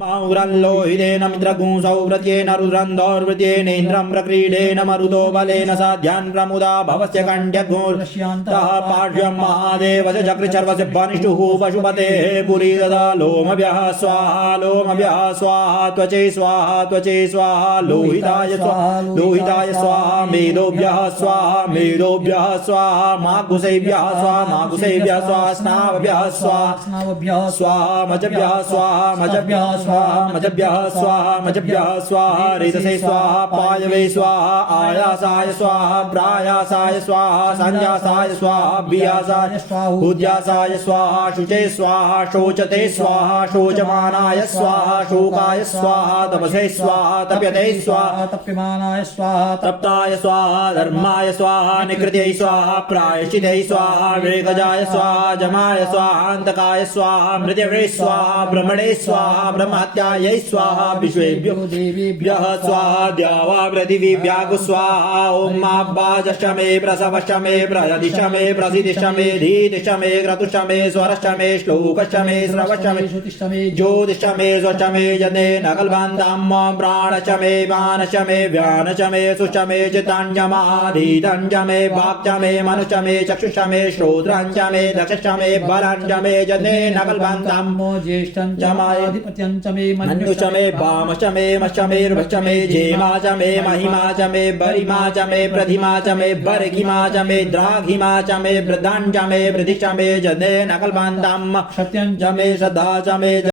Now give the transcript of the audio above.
मौरल्लोहितेन मित्रगुंसौ व्रत्येन रुद्रन्दौर्वृत्येनेन्द्रं प्रक्रीडेन मरुतो बलेन साध्यान् प्रमुदा भवस्य कण्ड्यघोर्ष्यान्तः पार्श्वं महादेवस्य चक्रचर्वस्य वनिष्ठुः पशुपतेः पुरी ददा लोमभ्यः स्वाहा त्वचे स्वाहा लोहिताय स्वाहा मेदोभ्यः स्वाहा माकुशेभ्यः स्वाहा स्नावभ्यः स्वाहा मजभ्यः स्वाहा मजभ्यः स्वाहा रेतसे स्वाहा पायवे स्वाहा आयासाय स्वाहा प्रायासाय स्वाहा संयासाय स्वाहा बियासाय उद्यासाय स्वाहा शुचे स्वाहा शोचते स्वाहा शोचमानाय स्वाहा शोकाय स्वाहा तपसे स्वाहा तप्यते स्वाहा तप्यमानाय स्वाहा तप्ताय स्वाहा धर्माय स्वाहा निकृत्यै स्वाहा प्रायश्चित्तै स्वाहा वेगजाय स्वाहा जमाय स्वाहा अंतकाय स्वाहा मृत्यवे स्वाहा ब्रह्मणे स्वाहा ब्रह्मत्यायै स्वाहा विश्वेभ्यो देवेभ्यः स्वाहा द्यावा पृथिवीभ्यागु स्वाहा ओम माब्बाजष्टमे प्रसवष्टमे प्रजदिष्टमे प्रसिद्धिष्टमे धीतिष्टमे क्रतुष्टमे स्वरष्टमे श्लोकष्टमे श्रवष्टमे श्रुतिष्टमे ज्योतिष्टमे स्वष्टमे जने नकलबान्धम् प्राणष्टमे मानष्टमे व्यानष्टमे सुष्टमे चित्ताञ्जमाधीतञ्जमे वाक्चमे मनुष्टमे चक्षुष्टमे श्रोत्राञ्जमे दक्षष्टमे बलाञ्जमे जने नकलबान्धम् ज्येष्ठञ्चमाधिपत्यञ्चमे मन्युषमे वामशमे मशमेर्वशमे जेमाचमे महिमाचमे बरिमाचमे प्रधिमाचमे बर्गिमाचमे द्राघिमाचमे वृद्धाञ्चमे वृद्धिचमे जने नकलबान्धम् सत्यञ्चमे सदाचमे